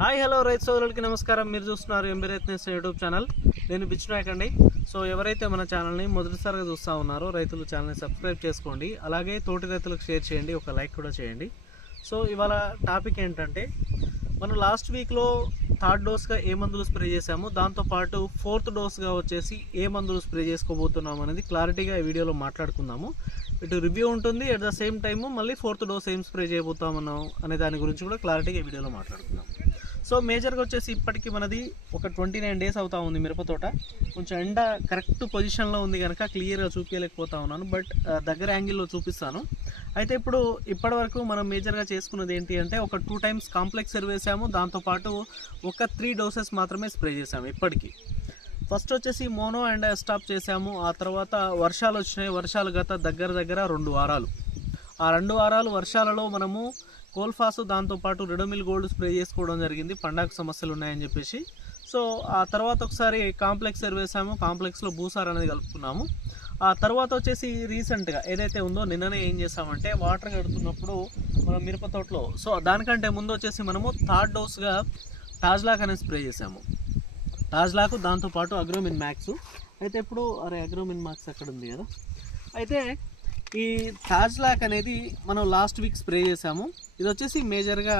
Hi hello రైతు సోదరులకి నమస్కారం. మీరు చూస్తున్నారు ఎంబీ రైతు యూట్యూబ్ ఛానల్. నేను బిచ్చునాయక్ అండి సో ఎవరైతే మన ఛానల్ని మొదటిసారిగా చూస్తూ ఉన్నారో రైతులు ఛానల్ని సబ్స్క్రైబ్ చేసుకోండి. అలాగే తోటి రైతులకు షేర్ చేయండి. ఒక లైక్ కూడా చేయండి. సో ఇవాళ టాపిక్ ఏంటంటే మనం లాస్ట్ వీక్లో థర్డ్ డోస్గా ఏ మందులు స్ప్రే చేసాము దాంతోపాటు ఫోర్త్ డోస్గా వచ్చేసి ఏ మందులు స్ప్రే చేసుకోబోతున్నాం అనేది క్లారిటీగా ఈ వీడియోలో మాట్లాడుకుందాము. ఇటు రివ్యూ ఉంటుంది అట్ ద సేమ్ టైము మళ్ళీ ఫోర్త్ డోస్ ఏం స్ప్రే చేయబోతామన్నాం అనే దాని గురించి కూడా క్లారిటీగా ఈ వీడియోలో మాట్లాడుకుందాం. సో మేజర్గా వచ్చేసి ఇప్పటికీ మనది ఒక ట్వంటీ నైన్ డేస్ అవుతా ఉంది మిరపతోట కొంచెం ఎండ కరెక్ట్ పొజిషన్లో ఉంది కనుక క్లియర్గా చూపించలేకపోతా ఉన్నాను బట్ దగ్గర యాంగిల్లో చూపిస్తాను. అయితే ఇప్పుడు ఇప్పటివరకు మనం మేజర్గా చేసుకున్నది ఏంటి అంటే ఒక టూ టైమ్స్ కాంప్లెక్స్ వేసాము దాంతోపాటు ఒక త్రీ డోసెస్ మాత్రమే స్ప్రే చేసాము ఇప్పటికీ. ఫస్ట్ వచ్చేసి మోనో అండ్ స్టాప్ చేసాము ఆ తర్వాత వర్షాలు వచ్చినాయి వర్షాలు గత దగ్గర దగ్గర రెండు వారాలు. ఆ రెండు వారాలు వర్షాలలో మనము కోల్ఫాస్ దాంతోపాటు రెడోమిల్ గోల్డ్ స్ప్రే చేసుకోవడం జరిగింది. పండగ సమస్యలు ఉన్నాయని చెప్పేసి. సో ఆ తర్వాత ఒకసారి కాంప్లెక్స్ వేసాము కాంప్లెక్స్లో భూసార్ అనేది కలుపుకున్నాము. ఆ తర్వాత వచ్చేసి రీసెంట్గా ఏదైతే ఉందో నిన్ననే ఏం చేసామంటే వాటర్ కడుతున్నప్పుడు మనం మిరప తోటలో. సో దానికంటే ముందు వచ్చేసి మనము థర్డ్ డోస్గా టాజ్లాక్ అనేది స్ప్రే చేసాము. టాజ్లాకు దాంతోపాటు అగ్రోమిన్ మ్యాక్స్. అయితే ఇప్పుడు అరే అగ్రోమిన్ మ్యాక్స్ అక్కడ ఉంది కదా. అయితే ఈ టాజ్లాక్ అనేది మనం లాస్ట్ వీక్ స్ప్రే చేసాము ఇది వచ్చేసి మేజర్గా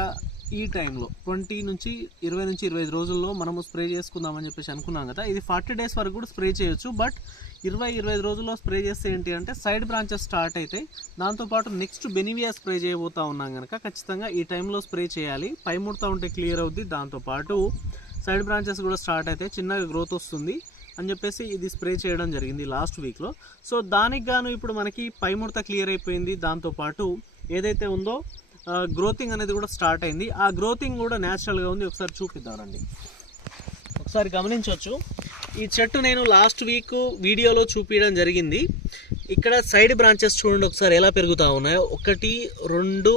ఈ టైంలో ట్వంటీ నుంచి ఇరవై నుంచి ఇరవై ఐదు రోజుల్లో మనము స్ప్రే చేసుకుందామని చెప్పేసి అనుకున్నాం కదా. ఇది ఫార్టీ డేస్ వరకు కూడా స్ప్రే చేయొచ్చు బట్ ఇరవై ఇరవై ఐదు రోజుల్లో స్ప్రే చేస్తే ఏంటి అంటే సైడ్ బ్రాంచెస్ స్టార్ట్ అయితే దాంతోపాటు నెక్స్ట్ బెనివియా స్ప్రే చేయబోతా ఉన్నాం కనుక ఖచ్చితంగా ఈ టైంలో స్ప్రే చేయాలి. పై ముడతా ఉంటే క్లియర్ అవుద్ది. దాంతోపాటు సైడ్ బ్రాంచెస్ కూడా స్టార్ట్ అయితే చిన్నగా గ్రోత్ వస్తుంది. అని చెప్పేసి ఇది స్ప్రే చేయడం జరిగింది లాస్ట్ వీక్లో. సో దానికి గాను ఇప్పుడు మనకి పై ముడత క్లియర్ అయిపోయింది. దాంతోపాటు ఏదైతే ఉందో గ్రోతింగ్ అనేది కూడా స్టార్ట్ అయింది. ఆ గ్రోతింగ్ కూడా న్యాచురల్గా ఉంది. ఒకసారి చూపిద్దామండి. ఒకసారి గమనించవచ్చు ఈ చెట్టు నేను లాస్ట్ వీక్ వీడియోలో చూపించడం జరిగింది. ఇక్కడ సైడ్ బ్రాంచెస్ చూడండి ఒకసారి ఎలా పెరుగుతూ ఉన్నాయో. ఒకటి రెండు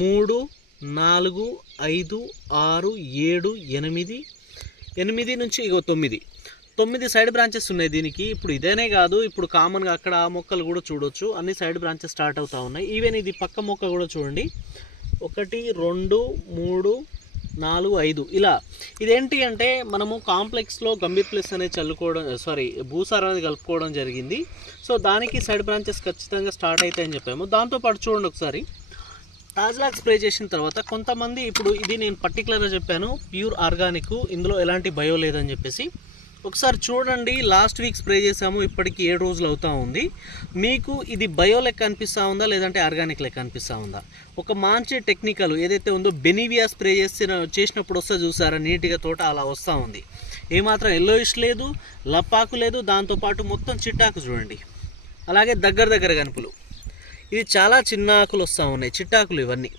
మూడు నాలుగు ఐదు ఆరు ఏడు ఎనిమిది ఎనిమిది నుంచి ఇగో తొమ్మిది. తొమ్మిది సైడ్ బ్రాంచెస్ ఉన్నాయి దీనికి. ఇప్పుడు ఇదేనే కాదు ఇప్పుడు కామన్గా అక్కడ ఆ మొక్కలు కూడా చూడొచ్చు. అన్ని సైడ్ బ్రాంచెస్ స్టార్ట్ అవుతూ ఉన్నాయి. ఈవెన్ ఇది పక్క మొక్క కూడా చూడండి. ఒకటి రెండు మూడు నాలుగు ఐదు. ఇలా ఇదేంటి అంటే మనము కాంప్లెక్స్లో గంభీర్ ప్లస్ అనేది చల్లుకోవడం సారీ భూసార్ అనేది కలుపుకోవడం జరిగింది. సో దానికి సైడ్ బ్రాంచెస్ ఖచ్చితంగా స్టార్ట్ అవుతాయని చెప్పాము. దాంతోపాటు చూడండి ఒకసారి. టాజ్లాక్ స్ప్రే చేసిన తర్వాత కొంతమంది ఇప్పుడు ఇది నేను పర్టికులర్గా చెప్పాను ప్యూర్ ఆర్గానిక్ ఇందులో ఎలాంటి బయో లేదని చెప్పేసి. ఒకసారి చూడండి లాస్ట్ వీక్ స్ప్రే చేసాము ఇప్పటికి ఏడు రోజులు అవుతా ఉంది. మీకు ఇది బయో లెక్క అనిపిస్తూ ఉందా లేదంటే ఆర్గానిక్ లెక్క అనిపిస్తూ ఉందా? ఒక మంచి టెక్నికల్ ఏదైతే ఉందో బెనివియా స్ప్రే చేసిన చేసినప్పుడు వస్తే చూసారా నీట్గా తోట అలా వస్తూ ఉంది. ఏమాత్రం ఎల్లోయిష్ లేదు లప్పాకు లేదు దాంతోపాటు మొత్తం చిట్టాకు చూడండి. అలాగే దగ్గర దగ్గర కనుపులు ఇది చాలా చిన్న ఆకులు వస్తూ ఉన్నాయి చిట్టాకులు ఇవన్నీ.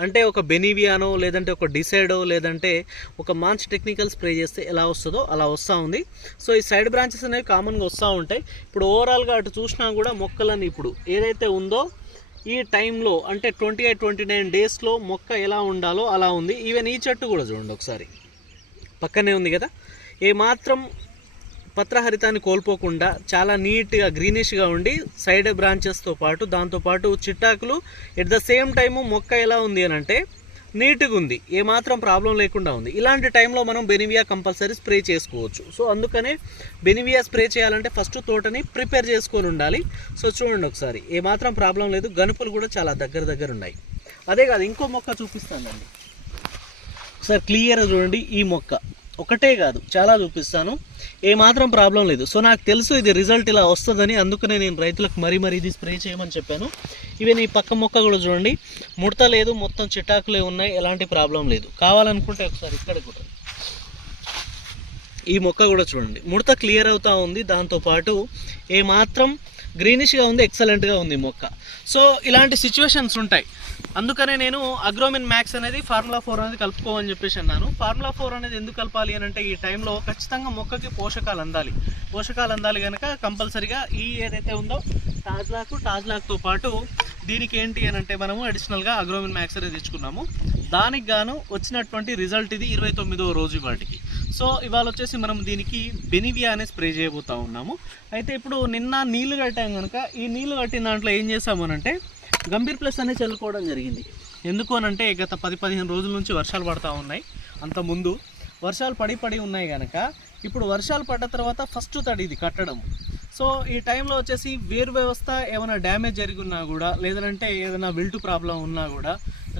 అంటే ఒక బెనీవియానో లేదంటే ఒక డిసైడో లేదంటే ఒక మంచి టెక్నికల్ స్ప్రే చేస్తే ఎలా వస్తుందో అలా వస్తూ ఉంది. సో ఈ సైడ్ బ్రాంచెస్ అనేవి కామన్గా వస్తూ ఉంటాయి. ఇప్పుడు ఓవరాల్గా అటు చూసినా కూడా మొక్కలని ఇప్పుడు ఏదైతే ఉందో ఈ టైంలో అంటే ట్వంటీ ఎయిట్ ట్వంటీ నైన్ డేస్లో మొక్క ఎలా ఉండాలో అలా ఉంది. ఈవెన్ ఈ చెట్టు కూడా చూడండి ఒకసారి. పక్కనే ఉంది కదా? ఏ మాత్రం పత్రహరితాన్ని కోల్పోకుండా చాలా నీట్గా గ్రీనిష్గా ఉండి సైడ్ బ్రాంచెస్తో పాటు దాంతోపాటు చిట్టాకులు ఎట్ ద సేమ్ టైము మొక్క ఎలా ఉంది అని అంటే నీట్గా ఉంది. ఏమాత్రం ప్రాబ్లం లేకుండా ఉంది. ఇలాంటి టైంలో మనం బెనివియా కంపల్సరీ స్ప్రే చేసుకోవచ్చు. సో అందుకనే బెనివియా స్ప్రే చేయాలంటే ఫస్ట్ తోటని ప్రిపేర్ చేసుకొని ఉండాలి. సో చూడండి ఒకసారి. ఏమాత్రం ప్రాబ్లం లేదు. గనుపులు కూడా చాలా దగ్గర దగ్గర ఉన్నాయి. అదే కాదు ఇంకో మొక్క చూపిస్తానండి. సార్ క్లియర్గా చూడండి ఈ మొక్క. ఒకటే కాదు చాలా చూపిస్తాను. ఏమాత్రం ప్రాబ్లం లేదు. సో నాకు తెలుసు ఇది రిజల్ట్ ఇలా వస్తుందని అందుకనే నేను రైతులకు మరీ మరీ ఇది స్ప్రే చేయమని చెప్పాను. ఇవి నీ పక్క మొక్క కూడా చూడండి. ముడత లేదు మొత్తం చిటాకులే ఉన్నాయి ఎలాంటి ప్రాబ్లం లేదు. కావాలనుకుంటే ఒకసారి ఇక్కడ కూడా. ఈ మొక్క కూడా చూడండి. ముడత క్లియర్ అవుతూ ఉంది దాంతోపాటు ఏమాత్రం గ్రీనిష్గా ఉంది ఎక్సలెంట్గా ఉంది మొక్క. సో ఇలాంటి సిచ్యువేషన్స్ ఉంటాయి. అందుకనే నేను అగ్రోమిన్ మ్యాక్స్ అనేది ఫార్ములా ఫోర్ అనేది కలుపుకోమని చెప్పేసి అన్నాను. ఫార్ములా ఫోర్ అనేది ఎందుకు కలపాలి అని అంటే ఈ టైంలో ఖచ్చితంగా మొక్కకి పోషకాలు అందాలి. పోషకాలు అందాలి కనుక కంపల్సరిగా ఈ ఏదైతే ఉందో టాజ్లాకు టాజ్లాక్తో పాటు దీనికి ఏంటి అని అంటే మనము అడిషనల్గా అగ్రోమిన్ మ్యాక్స్ అనేది తెచ్చుకున్నాము. దానికి గాను వచ్చినటువంటి రిజల్ట్ ఇది ఇరవై తొమ్మిదవ రోజు వాటికి సో ఇవాళ వచ్చేసి మనం దీనికి బెనివియా అనే స్ప్రే చేయబోతా ఉన్నాము. అయితే ఇప్పుడు నిన్న నీళ్ళు కట్టాం కనుక ఈ నీళ్ళు కట్టిన దాంట్లో ఏం చేసాము అంటే గంభీర్ ప్లస్ అనేది చల్లుకోవడం జరిగింది. ఎందుకు అని అంటే గత పది పదిహేను రోజుల నుంచి వర్షాలు పడతా ఉన్నాయి. అంత ముందు వర్షాలు పడి పడి ఉన్నాయి కనుక ఇప్పుడు వర్షాలు పడ్డ తర్వాత ఫస్ట్ తడి ఇది కట్టడం. సో ఈ టైంలో వచ్చేసి వేరు వ్యవస్థ ఏమైనా డ్యామేజ్ జరిగి ఉన్నా కూడా లేదంటే ఏదైనా విల్టు ప్రాబ్లం ఉన్నా కూడా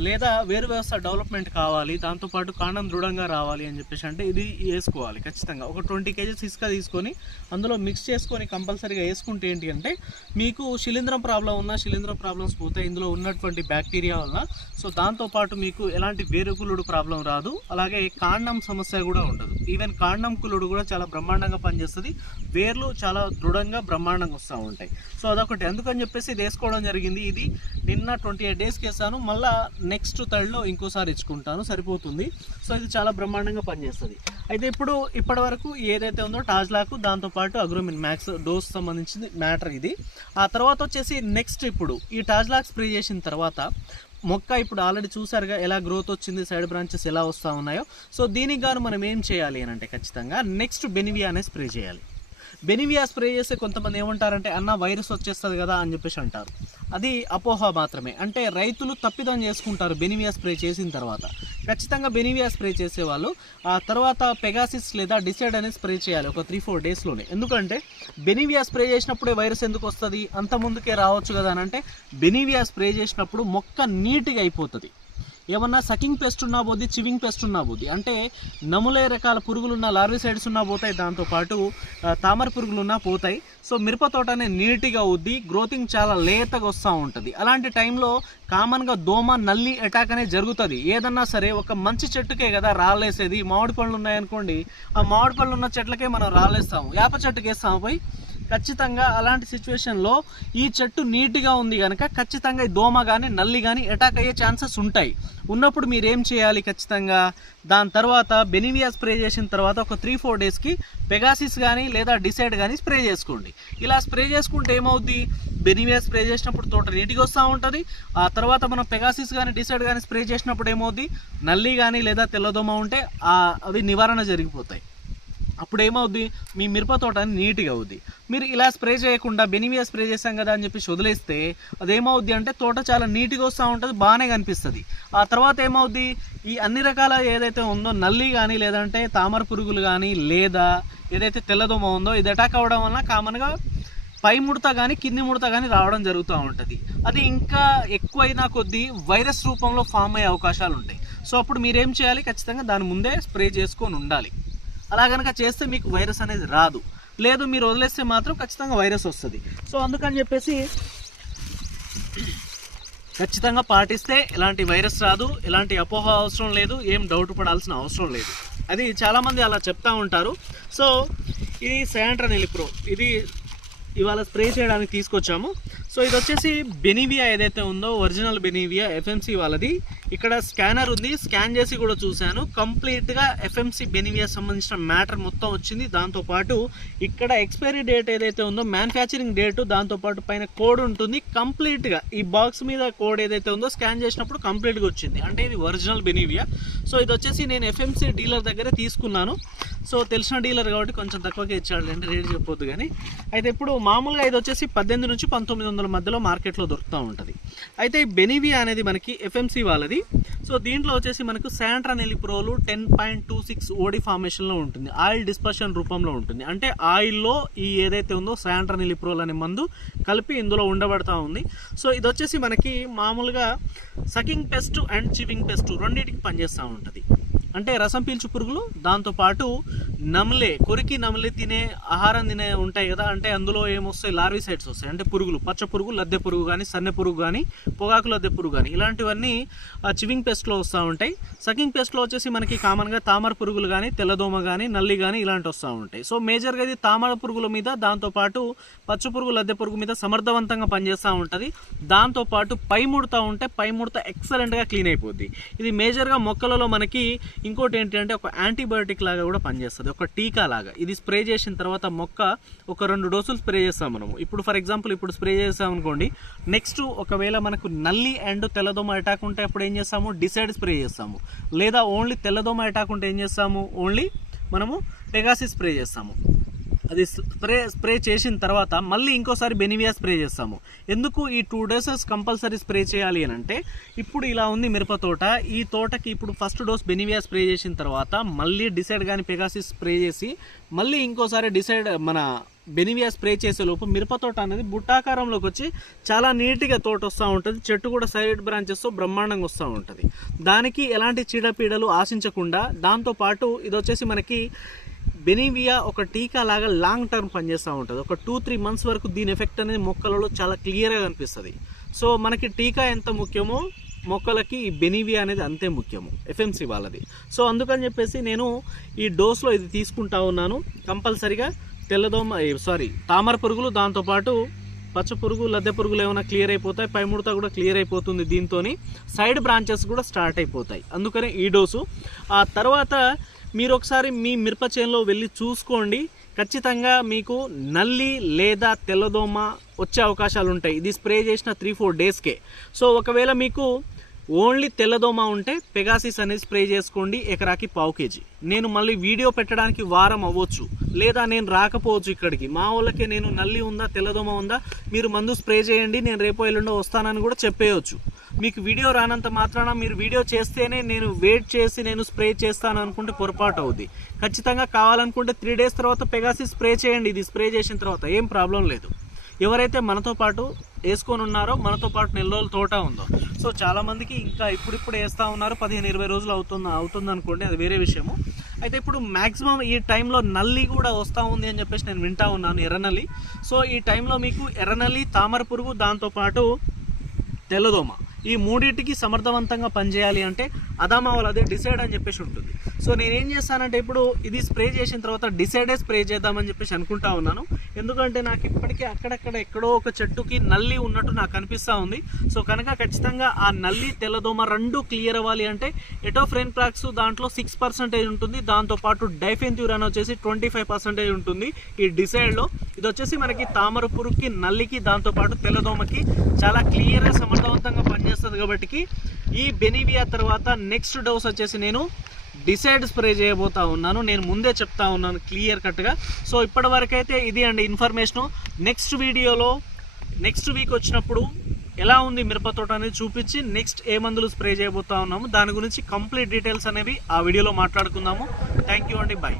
లేదా వేరు వ్యవస్థ డెవలప్మెంట్ కావాలి దాంతోపాటు కాండం దృఢంగా రావాలి అని చెప్పేసి అంటే ఇది వేసుకోవాలి ఖచ్చితంగా. ఒక ట్వంటీ కేజీస్ ఇసుక తీసుకొని అందులో మిక్స్ చేసుకొని కంపల్సరీగా వేసుకుంటే ఏంటి అంటే మీకు శిలీంధ్రం ప్రాబ్లం ఉన్నా శిలీంధ్రం ప్రాబ్లమ్స్ పోతే ఇందులో ఉన్నటువంటి బ్యాక్టీరియా వల్ల. సో దాంతోపాటు మీకు ఎలాంటి వేరుకులుడు ప్రాబ్లం రాదు. అలాగే కాండం సమస్య కూడా ఉండదు ఈవెన్ కాండం కులుడు కూడా చాలా బ్రహ్మాండంగా పనిచేస్తుంది. వేర్లు చాలా దృఢంగా బ్రహ్మాండంగా వస్తూ ఉంటాయి. సో అదొకటి. అందుకని చెప్పేసి ఇది వేసుకోవడం జరిగింది. ఇది నిన్న ట్వంటీ ఎయిట్ డేస్కి వేసాను. మళ్ళీ నెక్స్ట్ థర్డ్లో ఇంకోసారి ఇచ్చుకుంటాను. సరిపోతుంది. సో ఇది చాలా బ్రహ్మాండంగా పనిచేస్తుంది. అయితే ఇప్పుడు ఇప్పటి వరకు ఏదైతే ఉందో టాజ్లాకు దాంతోపాటు అగ్రోమిన్ మ్యాక్స్ డోస్ సంబంధించింది మ్యాటర్ ఇది. ఆ తర్వాత వచ్చేసి నెక్స్ట్ ఇప్పుడు ఈ టాజ్లాక్ స్ప్రే చేసిన తర్వాత మొక్క ఇప్పుడు ఆల్రెడీ చూసారుగా ఎలా గ్రోత్ వచ్చింది సైడ్ బ్రాంచెస్ ఎలా వస్తూ ఉన్నాయో. సో దీనికి గాను మనం ఏం చేయాలి అని అంటే ఖచ్చితంగా నెక్స్ట్ బెనివియా అనే స్ప్రే చేయాలి. బెనివియా స్ప్రే చేస్తే కొంతమంది ఏమంటారంటే అన్న వైరస్ వచ్చేస్తుంది కదా అని చెప్పేసి అంటారు. అది అపోహ మాత్రమే. అంటే రైతులు తప్పిదం చేసుకుంటారు బెనివియా స్ప్రే చేసిన తర్వాత. ఖచ్చితంగా బెనివియా స్ప్రే చేసేవాళ్ళు ఆ తర్వాత పెగాసిస్ లేదా డిసైడ్ అనేది స్ప్రే చేయాలి ఒక త్రీ ఫోర్ డేస్లోనే. ఎందుకంటే బెనివియా స్ప్రే చేసినప్పుడే వైరస్ ఎందుకు వస్తుంది? అంత ముందుకే రావచ్చు కదా అని అంటే బెనివియా స్ప్రే చేసినప్పుడు మొక్క నీట్గా అయిపోతుంది. ఏమన్నా సకింగ్ పెస్ట్ ఉన్నా పోద్ది చివింగ్ పెస్ట్ ఉన్నా పోద్ది. అంటే నములే రకాల పురుగులు ఉన్న లార్విసైడ్స్ ఉన్నా పోతాయి దాంతోపాటు తామర పురుగులు ఉన్నా పోతాయి. సో మిరప తోట అనేది నీట్గా ఉద్ది గ్రోతింగ్ చాలా లేతగా వస్తూ ఉంటుంది. అలాంటి టైంలో కామన్గా దోమ నల్లి అటాక్ అనేది జరుగుతుంది. ఏదన్నా సరే ఒక మంచి చెట్టుకే కదా రాలేసేది మామిడి పళ్ళు ఉన్నాయనుకోండి ఆ మామిడి పళ్ళు ఉన్న చెట్లకే మనం రాలేస్తాము వేప చెట్టుకి వేస్తాము పోయి? ఖచ్చితంగా అలాంటి సిచ్యువేషన్లో ఈ చెట్టు నీట్గా ఉంది కనుక ఖచ్చితంగా ఈ దోమ కానీ నల్లి కానీ అటాక్ అయ్యే ఛాన్సెస్ ఉంటాయి. ఉన్నప్పుడు మీరు ఏం చేయాలి ఖచ్చితంగా? దాని తర్వాత బెనివియా స్ప్రే చేసిన తర్వాత ఒక త్రీ ఫోర్ డేస్కి పెగాసిస్ కానీ లేదా డిసైడ్ కానీ స్ప్రే చేసుకోండి. ఇలా స్ప్రే చేసుకుంటే ఏమవుద్ది? బెనివియా స్ప్రే చేసినప్పుడు తోట నీట్గా వస్తూ ఉంటుంది. ఆ తర్వాత మనం పెగాసిస్ కానీ డిసైడ్ కానీ స్ప్రే చేసినప్పుడు ఏమవుద్ది? నల్లి కానీ లేదా తెల్లదోమ ఉంటే అవి నివారణ జరిగిపోతాయి. అప్పుడు ఏమవుద్ది మీ మిరప తోట నీట్గా అవుద్ది. మీరు ఇలా స్ప్రే చేయకుండా బెనివియా స్ప్రే చేస్తాం కదా అని చెప్పి వదిలేస్తే అదేమవుద్ది అంటే తోట చాలా నీట్గా వస్తూ ఉంటుంది బాగానే కనిపిస్తుంది. ఆ తర్వాత ఏమవుద్ది? ఈ అన్ని రకాల ఏదైతే ఉందో నల్లి కానీ లేదంటే తామర పురుగులు కానీ లేదా ఏదైతే తెల్లదోమ ఉందో ఇది అటాక్ అవ్వడం వల్ల కామన్గా పై ముడత కానీ కింది ముడత కానీ రావడం జరుగుతూ ఉంటుంది. అది ఇంకా ఎక్కువైనా కొద్దీ వైరస్ రూపంలో ఫామ్ అయ్యే అవకాశాలు ఉంటాయి సో అప్పుడు మీరేం చేయాలి? ఖచ్చితంగా దాని ముందే స్ప్రే చేసుకొని ఉండాలి. అలా కనుక చేస్తే మీకు వైరస్ అనేది రాదు. లేదు మీరు వదిలేస్తే మాత్రం ఖచ్చితంగా వైరస్ వస్తుంది. సో అందుకని చెప్పేసి ఖచ్చితంగా పాటిస్తే ఎలాంటి వైరస్ రాదు ఎలాంటి అపోహ అవసరం లేదు ఏం డౌట్ పడాల్సిన అవసరం లేదు. అది చాలామంది అలా చెప్తా ఉంటారు. సో ఇది శాంట్రన్ ఎలిప్రో ఇది ఇవాళ స్ప్రే చేయడానికి తీసుకొచ్చాము. సో ఇది వచ్చేసి బెనివియా ఏదైతే ఉందో ఒరిజినల్ బెనివియా ఎఫ్ఎంసి వాళ్ళది. ఇక్కడ స్కానర్ ఉంది. స్కాన్ చేసి కూడా చూశాను. కంప్లీట్గా ఎఫ్ఎంసి బెనివియా సంబంధించిన మ్యాటర్ మొత్తం వచ్చింది. దాంతోపాటు ఇక్కడ ఎక్స్పైరీ డేట్ ఏదైతే ఉందో మ్యానుఫ్యాక్చరింగ్ డేట్ దాంతోపాటు పైన కోడ్ ఉంటుంది. కంప్లీట్గా ఈ బాక్స్ మీద కోడ్ ఏదైతే ఉందో స్కాన్ చేసినప్పుడు కంప్లీట్గా వచ్చింది. అంటే ఇది ఒరిజినల్ బెనివియా సో ఇది వచ్చేసి నేను ఎఫ్ఎంసి డీలర్ దగ్గర తీసుకున్నాను. సో తెలిసిన డీలర్ కాబట్టి కొంచెం తక్కువగా ఇచ్చాడు అంటే రేట్ చెప్పొద్దు కానీ. అయితే ఇప్పుడు మామూలుగా ఇది వచ్చేసి పద్దెనిమిది నుంచి పంతొమ్మిది వందల మధ్యలో మార్కెట్లో దొరుకుతూ ఉంటుంది. అయితే ఈ బెనివియా అనేది మనకి ఎఫ్ఎంసీ వాళ్ళది. సో దీంట్లో వచ్చేసి మనకు శాంట్రాన్ ఎలిప్రోలు ten point two six OD ఫార్మేషన్లో ఉంటుంది. ఆయిల్ డిస్పర్షన్ రూపంలో ఉంటుంది. అంటే ఆయిల్లో ఈ ఏదైతే ఉందో శాంట్రాన్ ఎలిప్రోల్ అనే మందు కలిపి ఇందులో ఉండబడతా ఉంది. సో ఇది వచ్చేసి మనకి మామూలుగా sucking pest and chewing pest రెండింటికి పనిచేస్తూ ఉంటుంది. అంటే రసం పీల్చు పురుగులు దాంతోపాటు నమలే కొరికి నమలే తినే ఆహారం తినే ఉంటాయి కదా అంటే అందులో ఏమొస్తాయి? లార్విసైడ్స్ వస్తాయి. అంటే పురుగులు పచ్చ పురుగు లద్దె పురుగు కానీ సన్నె పురుగు కానీ పొగాకు లద్దె పురుగు కానీ ఇలాంటివన్నీ చివింగ్ పెస్ట్లో వస్తూ ఉంటాయి. సకింగ్ పెస్ట్లో వచ్చేసి మనకి కామన్గా తామర పురుగులు కానీ తెల్లదోమ కానీ నల్లి కానీ ఇలాంటి వస్తూ ఉంటాయి. సో మేజర్గా ఇది తామర పురుగుల మీద దాంతోపాటు పచ్చ పురుగు లద్దె పురుగు మీద సమర్థవంతంగా పనిచేస్తూ ఉంటుంది. దాంతోపాటు పై ముడత ఉంటే పై ముడత ఎక్సలెంట్గా క్లీన్ అయిపోద్ది. ఇది మేజర్గా మొక్కలలో మనకి ఇంకోటి ఏంటంటే ఒక యాంటీబయోటిక్ లాగా కూడా పనిచేస్తుంది. ఒక టీకా లాగా. ఇది స్ప్రే చేసిన తర్వాత మొక్క ఒక రెండు డోసులు స్ప్రే చేస్తాం మనము. ఇప్పుడు ఫర్ ఎగ్జాంపుల్ ఇప్పుడు స్ప్రే చేసాం అనుకోండి నెక్స్ట్ ఒకవేళ మనకు నల్లి అండ్ తెల్లదోమ అటాక్ ఉంటే అప్పుడు ఏం చేస్తాము? డిసైడ్ స్ప్రే చేస్తాము. లేదా ఓన్లీ తెల్లదోమ అటాక్ ఉంటే ఏం చేస్తాము? ఓన్లీ మనము పెగాసి స్ప్రే చేస్తాము. అది స్ప్రే స్ప్రే చేసిన తర్వాత మళ్ళీ ఇంకోసారి బెనివియా స్ప్రే చేస్తాము. ఎందుకు ఈ టూ డోసెస్ కంపల్సరీ స్ప్రే చేయాలి అని అంటే ఇప్పుడు ఇలా ఉంది మిరప తోట. ఈ తోటకి ఇప్పుడు ఫస్ట్ డోస్ బెనివియా స్ప్రే చేసిన తర్వాత మళ్ళీ డిసైడ్ కానీ పెగాసిస్ స్ప్రే చేసి మళ్ళీ ఇంకోసారి డిసైడ్ మన బెనివియా స్ప్రే చేసే లోపు మిరప తోట అనేది బుట్టాకారంలోకి వచ్చి చాలా నీట్గా తోట వస్తూ ఉంటుంది. చెట్టు కూడా సైడ్ బ్రాంచెస్తో బ్రహ్మాండంగా వస్తూ ఉంటుంది. దానికి ఎలాంటి చీడపీడలు ఆశించకుండా దాంతోపాటు ఇది వచ్చేసి మనకి బెనీవియా ఒక టీకా లాగా లాంగ్ టర్మ్ పనిచేస్తూ ఉంటుంది. ఒక టూ త్రీ మంత్స్ వరకు దీని ఎఫెక్ట్ అనేది మొక్కలలో చాలా క్లియర్గా కనిపిస్తుంది. సో మనకి టీకా ఎంత ముఖ్యమో మొక్కలకి ఈ బెనివియా అనేది అంతే ముఖ్యము ఎఫ్ఎంసి వాళ్ళది. సో అందుకని చెప్పేసి నేను ఈ డోస్లో ఇది తీసుకుంటా ఉన్నాను. కంపల్సరిగా తెల్లదోమ సారీ తామర పురుగులు దాంతోపాటు పచ్చ పురుగు లద్దె పురుగులు ఏమైనా క్లియర్ అయిపోతాయి పై ముడత కూడా క్లియర్ అయిపోతుంది దీంతో సైడ్ బ్రాంచెస్ కూడా స్టార్ట్ అయిపోతాయి. అందుకనే ఈ డోసు. ఆ తర్వాత మీరు ఒకసారి మీ మిరప చేనులో వెళ్ళి చూసుకోండి. ఖచ్చితంగా మీకు నల్లి లేదా తెల్లదోమ వచ్చే అవకాశాలు ఉంటాయి ఇది స్ప్రే చేసిన త్రీ ఫోర్ డేస్కే సో ఒకవేళ మీకు ఓన్లీ తెల్లదోమ ఉంటే పెగాసిస్ అనేది స్ప్రే చేసుకోండి ఎకరాకి పావు కేజీ. నేను మళ్ళీ వీడియో పెట్టడానికి వారం అవ్వచ్చు. లేదా నేను రాకపోవచ్చు ఇక్కడికి. మా వాళ్ళకి నేను నల్లి ఉందా తెల్లదోమ ఉందా మీరు మందు స్ప్రే చేయండి. నేను రేపు ఎల్లుండో వస్తానని కూడా చెప్పేయచ్చు. మీకు వీడియో రానంత మాత్రాన మీరు వీడియో చేస్తేనే నేను వెయిట్ చేసి నేను స్ప్రే చేస్తాను అనుకుంటే పొరపాటు అవుద్ది ఖచ్చితంగా కావాలనుకుంటే త్రీ డేస్ తర్వాత పెగాసిస్ స్ప్రే చేయండి. ఇది స్ప్రే చేసిన తర్వాత ఏం ప్రాబ్లం లేదు. ఎవరైతే మనతో పాటు వేసుకొని ఉన్నారో మనతో పాటు నెల రోజుల తోట ఉందో. సో చాలామందికి ఇంకా ఇప్పుడిప్పుడు వేస్తూ ఉన్నారు. పదిహేను ఇరవై రోజులు అవుతుంది అవుతుంది అనుకోండి అది వేరే విషయము. అయితే ఇప్పుడు మాక్సిమం ఈ టైంలో నల్లి కూడా వస్తూ ఉంది అని చెప్పేసి నేను వింటా ఉన్నాను ఎర్రనల్లి. సో ఈ టైంలో మీకు ఎర్రనల్లి తామర పురుగు దాంతోపాటు తెల్లదోమ. ఈ మూడింటికి సమర్థవంతంగా పనిచేయాలి అంటే అదామా వాళ్ళు అదే డిసైడ్ అని చెప్పేసి ఉంటుంది. సో నేను ఏం చేస్తానంటే ఇప్పుడు ఇది స్ప్రే చేసిన తర్వాత డిసైడే స్ప్రే చేద్దామని చెప్పేసి అనుకుంటా ఉన్నాను. ఎందుకంటే నాకు ఇప్పటికీ అక్కడక్కడ ఎక్కడో ఒక చెట్టుకి నల్లి ఉన్నట్టు నాకు అనిపిస్తూ ఉంది. సో కనుక ఖచ్చితంగా ఆ నల్లి తెల్లదోమ రెండు క్లియర్ అవ్వాలి అంటే ఎటోఫ్రెన్ ప్రాక్స్ దాంట్లో సిక్స్ పర్సెంటేజ్ ఉంటుంది. దాంతోపాటు డైఫెన్థ్యూరాన్ వచ్చేసి ట్వంటీ ఫైవ్ పర్సెంటేజ్ ఉంటుంది ఈ డిసైడ్లో. ఇది వచ్చేసి మనకి తామర పురుగుకి నల్లికి దాంతోపాటు తెల్లదోమకి చాలా క్లియర్గా సమర్థవంతంగా పనిచేస్తుంది కాబట్టి ఈ బెనివియా తర్వాత నెక్స్ట్ డోస్ వచ్చేసి నేను డిసైడ్ స్ప్రే చేయబోతా ఉన్నాను. నేను ముందే చెప్తా ఉన్నాను క్లియర్ కట్గా. సో ఇప్పటివరకైతే ఇది అండి ఇన్ఫర్మేషను. నెక్స్ట్ వీడియోలో నెక్స్ట్ వీక్ వచ్చినప్పుడు ఎలా ఉంది మిరపతోట అనేది చూపించి నెక్స్ట్ ఏ మందులు స్ప్రే చేయబోతా ఉన్నాము. దాని గురించి కంప్లీట్ డీటెయిల్స్ అనేవి ఆ వీడియోలో మాట్లాడుకుందాము. థ్యాంక్ యూ అండి. బాయ్